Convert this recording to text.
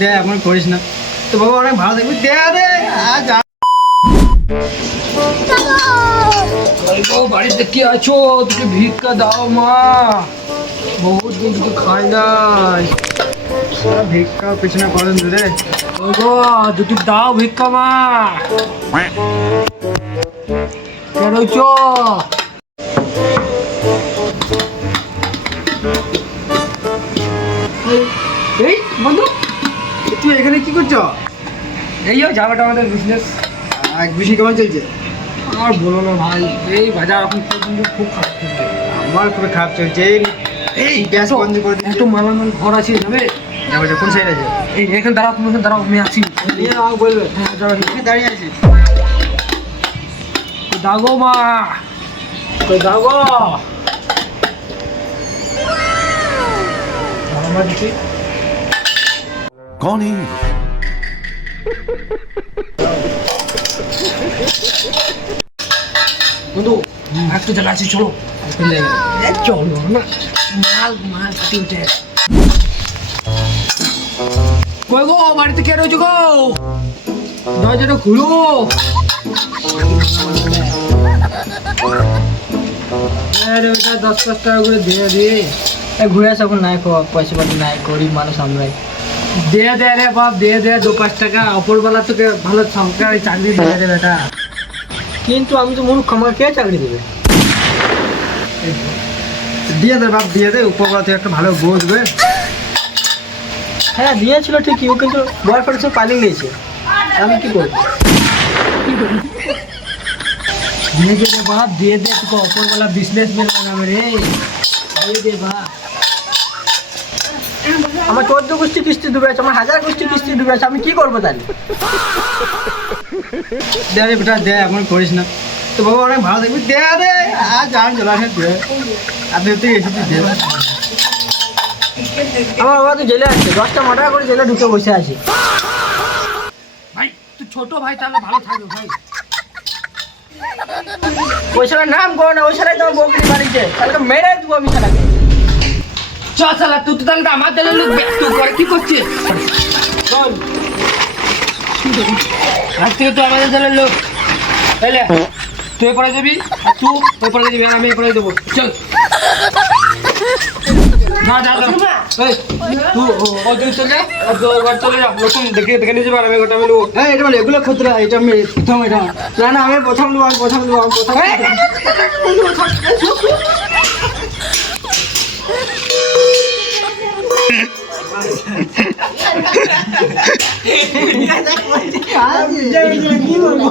দে এমন করিস না তো বাবা, অনেক ভালো থাকবি। দে দে আজ বাড়িতে কি আছো? তোকে ভিক্ষা দাও মা, বহুত দিন তোকে খাই নাই। ভিক্ষা পিছনে করেন রে, দুটি দাও ভিক্ষা মা। কেরোচ এই বন্ধু, তুই এখানে কি করছো? এই জামাটা আমাদের বিজনেস। বিজনেস কেমন চলছে? আর বলো না ভাই, এই বাজার এখন পর্যন্ত খুব খারাপ চলছে। আমার খুব খারাপ চলছে। এই গ্যাস বন্ধ করে দিই। একটু মালামাল ঘর আছে, যাবে? যাবে কোন সাইড আছে? এই এখানে দাঁড়াও, তুমি এখানে দাঁড়াও, আমি আছি। নিয়ে আমাকে বলবে। হ্যাঁ দাঁড়াও, এখানে দাঁড়িয়ে আছি। দাগো মা, কই দাগো মামা দিছি। कौन है ये? বন্ধু একটু জায়গা আছে, চলো চলো না, মাল মাল ফাটি উঠে। কই গো, বাড়িতে কে রয়েছে গো? দরজাটা খুলো। আরে ওটা 10-5 টাকা করে দিয়ে দিয়ে ঘুরে আসা, এখন নাই পয়সা পাতি নাই, গরিব মানুষ আমরাই। দিয়ে দে রে বাপ, দিয়ে দে 2-5 টাকা। অপরবেলা তোকে ভালো সরকারি চাকরি দিয়ে দে বেটা। কিন্তু আমি তো মূর্খ, আমাকে কে চাকরি দেবে? দিয়ে দে বাপ, দিয়ে দে। উপরবেলা তুই একটা ভালো বসবে। হ্যাঁ দিয়েছিল ঠিকই, ও কিন্তু বয়ফ্রেন্ড সব পালিয়ে নিয়েছে। আমি কি করবো? দিয়ে দে বাপ, দিয়ে দে। তোকে অপরবেলা বিজনেসম্যান বানাবে রে, দিয়ে দে বাপ। আমার 14 গোষ্ঠী কিস্তি ডুবে আছে, আমার 1000 গোষ্ঠী কিস্তি ডুবে আছে, আমি কি করবো তাহলে? দে রে বেটা, দে এমন করিস না তো বাবা, অনেক ভালো থাকবি। দে দে আজ আর চলে আসে, দে। আপনি তুই এসেছি, দে। আমার বাবা তো জেলে আছে, 10টা মার্ডার করে জেলে ঢুকে বসে আছে। ভাই তুই ছোট ভাই, তাহলে ভালো থাকবে ভাই। ওই শালার নাম করো না, ওই শালাই তোমার বকরি বাড়িতে, তাহলে মেরে দেবো আমি শালাকে। চল শালা, তুই তো তাহলে আমার দলে লোক তুই করে কি করছিস? চল, আজ থেকে তুই আমাদের দলের লোক। তাহলে তুই পড়ে যাবি, আর তুই ওই পড়ে যাবি, আর আমি পড়ে দেবো। চল না যা যা, তুই ওদিকে চলে যা, আর ঘর চলে যা। নতুন দেখে দেখে নিয়ে যাবে, আর আমি গোটা মিলবো। হ্যাঁ এটা মানে এগুলো ক্ষেত্রে, এটা আমি প্রথম, এটা না না আমি প্রথম নেবো, আমি প্রথম নেবো, আমি প্রথম। কি বলবো?